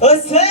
Você